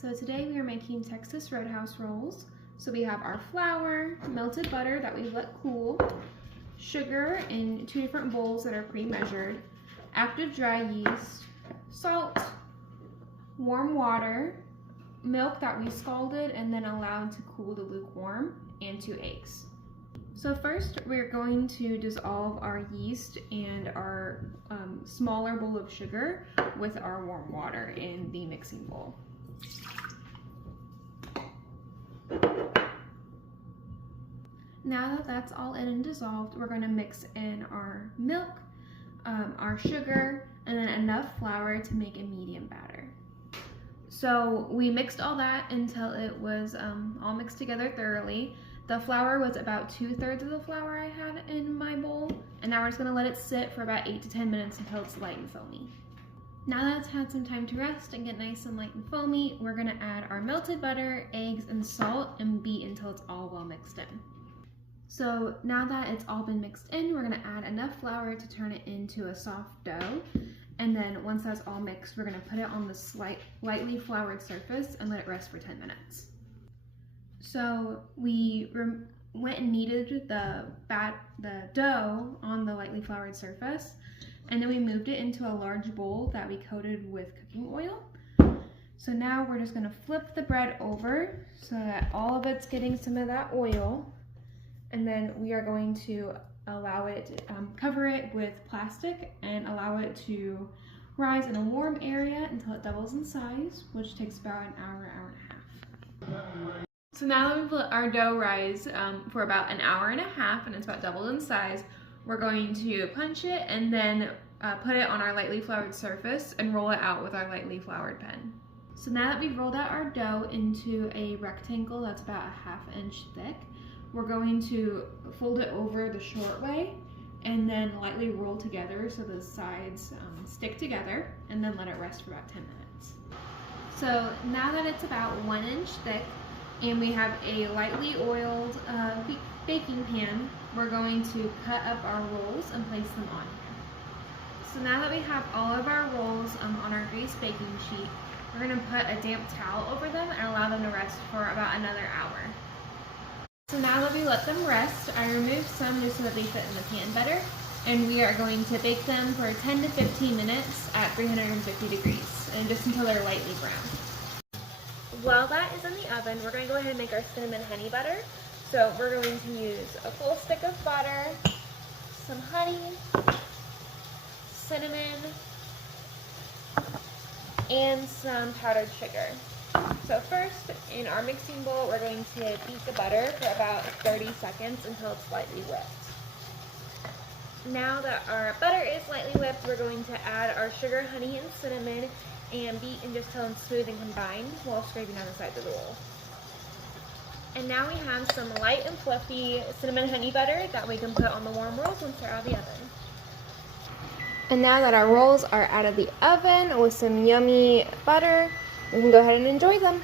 So today we are making Texas Roadhouse rolls. So we have our flour, melted butter that we've let cool, sugar in 2 different bowls that are pre-measured, active dry yeast, salt, warm water, milk that we scalded and then allowed to cool to lukewarm, and 2 eggs. So first we're going to dissolve our yeast and our smaller bowl of sugar with our warm water in the mixing bowl. Now that that's all in and dissolved, we're going to mix in our milk, our sugar, and then enough flour to make a medium batter. So we mixed all that until it was all mixed together thoroughly. The flour was about 2/3 of the flour I had in my bowl, and now we're just going to let it sit for about 8 to 10 minutes until it's light and foamy. Now that it's had some time to rest and get nice and light and foamy, we're going to add our melted butter, eggs, and salt and beat until it's all well mixed in. So now that it's all been mixed in, we're going to add enough flour to turn it into a soft dough. And then once that's all mixed, we're going to put it on the lightly floured surface and let it rest for 10 minutes. So we went and kneaded the dough on the lightly floured surface, and then we moved it into a large bowl that we coated with cooking oil. So now we're just going to flip the bread over so that all of it's getting some of that oil. And then we are going to allow it, cover it with plastic and allow it to rise in a warm area until it doubles in size, which takes about an hour, hour and a half. So now that we've let our dough rise for about an hour and a half and it's about doubled in size, we're going to punch it and then put it on our lightly floured surface and roll it out with our lightly floured pen. So now that we've rolled out our dough into a rectangle that's about a 1/2 inch thick, we're going to fold it over the short way and then lightly roll together so the sides stick together, and then let it rest for about 10 minutes. So now that it's about 1 inch thick and we have a lightly oiled baking pan, we're going to cut up our rolls and place them on here. So now that we have all of our rolls on our greased baking sheet, we're going to put a damp towel over them and allow them to rest for about another hour. So now that we let them rest, I removed some just so that they fit in the pan better, and we are going to bake them for 10 to 15 minutes at 350 degrees, and just until they're lightly brown. While that is in the oven, we're going to go ahead and make our cinnamon honey butter. So we're going to use a full stick of butter, some honey, cinnamon, and some powdered sugar. So first, in our mixing bowl, we're going to beat the butter for about 30 seconds until it's lightly whipped. Now that our butter is lightly whipped, we're going to add our sugar, honey, and cinnamon and beat and just till it's smooth and combined while scraping down the sides of the roll. And now we have some light and fluffy cinnamon honey butter that we can put on the warm rolls once they're out of the oven. And now that our rolls are out of the oven with some yummy butter, we can go ahead and enjoy them.